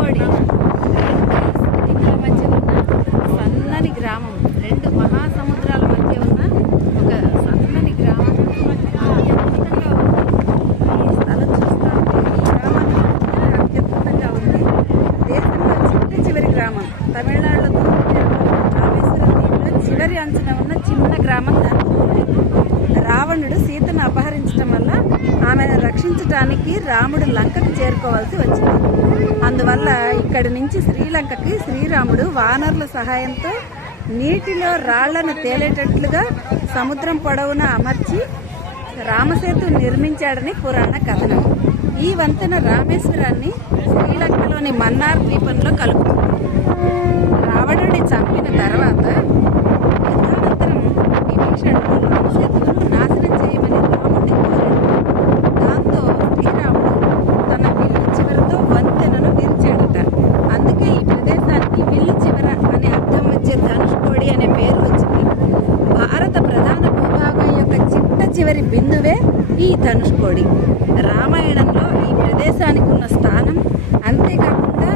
ధనుష్కోడి రెండు మధ్య ఉన్న సన్నని గ్రామం, రెండు మహాసముద్రాల మధ్య ఉన్న ఒక సన్నని గ్రామం. అత్యద్భుతంగా ఉంది. ఈ స్థలం చూస్తా ఉంటే ఈ గ్రామాన్ని అత్యద్భుతంగా ఉంది. దేశంలో చివరి గ్రామం, తమిళనాడులో రామేశ్వరం దీంట్లో చివరి అంచున ఉన్న చిన్న గ్రామం ధనుష్కోడి. రావణుడు సీతను అపహరించడం వల్ల ఆమెను రక్షించడానికి రాముడు లంకకు చేరుకోవాల్సి వచ్చింది. అందువల్ల ఇక్కడి నుంచి శ్రీలంకకి శ్రీరాముడు వానరుల సహాయంతో నీటిలో రాళ్లను తేలేటట్లుగా సముద్రం పొడవున అమర్చి రామసేతు నిర్మించాడని పురాణ కథనం. ఈ వంతెన రామేశ్వరాన్ని శ్రీలంకలోని మన్నార్ ద్వీపంలో కలుపుతుంది. రావణుడిని చంపిన తర్వాత యుద్ధానంతరం విభీషణుడు రామసేతువును నాశనం చేయమని రాముడిని కోరాడు. దాంతో శ్రీరాముడు తన విల్లు చివరతో వంతెనను విరిచాడట. అందుకే ఈ ప్రదేశానికి విల్లు చివర అనే అర్థం వచ్చే ధనుష్కోడి అనే పేరు వచ్చింది. భారత ప్రధాన భూభాగం యొక్క చిట్ట చివరి బిందువే ఈ ధనుష్కోడి. రామాయణంలో ఈ ప్రదేశానికి ఉన్న స్థానం, అంతేకాకుండా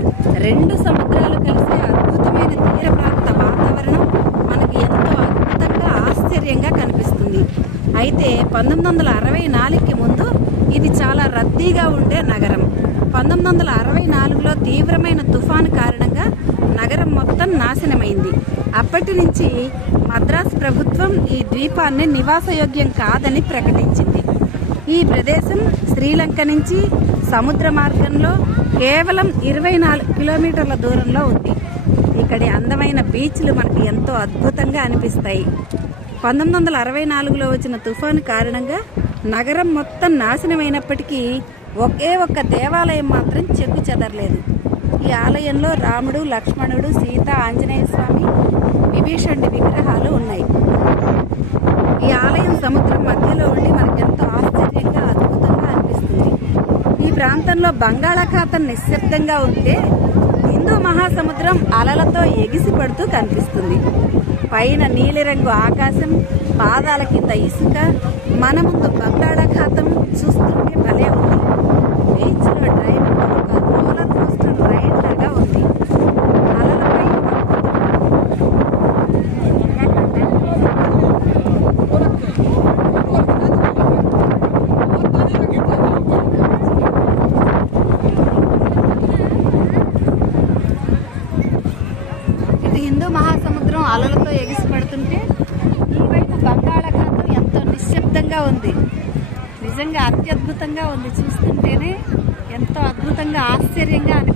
రెండు సముద్రాలు కలిసే అద్భుతమైన తీర ప్రాంత వాతావరణం మనకి ఎంతో అద్భుతంగా ఆశ్చర్యంగా కనిపిస్తుంది. అయితే 1964కి ముందు ఇది చాలా రద్దీగా ఉండే నగరం. 1964లో తీవ్రమైన తుఫాను కారణంగా నగరం మొత్తం నాశనమైంది. అప్పటి నుంచి మద్రాసు ప్రభుత్వం ఈ ద్వీపాన్ని నివాసయోగ్యం కాదని ప్రకటించింది. ఈ ప్రదేశం శ్రీలంక నుంచి సముద్ర మార్గంలో కేవలం 24 కిలోమీటర్ల దూరంలో ఉంది. ఇక్కడి అందమైన బీచ్లు మనకు ఎంతో అద్భుతంగా అనిపిస్తాయి. 1964లో వచ్చిన తుఫాను కారణంగా నగరం మొత్తం నాశనమైనప్పటికీ ఒకే ఒక్క దేవాలయం మాత్రం చెక్కు చెదరలేదు. ఈ ఆలయంలో రాముడు, లక్ష్మణుడు, సీత, ఆంజనేయ స్వామి, విభీషణుడి విగ్రహాలు ఉన్నాయి. ఈ ఆలయం సముద్రం మధ్యలో ఉండి మనకెంతో ఆశ్చర్యంగా అద్భుతంగా అనిపిస్తుంది. ఈ ప్రాంతంలో బంగాళాఖాతం నిశ్శబ్దంగా ఉంటే హిందూ మహాసముద్రం అలలతో ఎగిసి పడుతూ కనిపిస్తుంది. పైన నీలిరంగు ఆకాశం, పాదాల కింద ఇసుక, మన ముందు బంగాళాఖాతం చూస్తుంటే భలే ఉంది. బీచ్లో డ్రైవింగ్ ఒక రోలర్ కోస్టర్ రైడ్ లాగా ఉంది. అలలపై హిందూ మహాసముద్రం అలలతో ఎగిసి పడుతుంటే ఈ వైపు బంగాళాఖాతం ఎంతో నిశ్శబ్దంగా ఉంది. నిజంగా అత్యద్భుతంగా ఉంది. చూస్తుంటేనే ఎంతో అద్భుతంగా ఆశ్చర్యంగా అనిపిస్తుంది.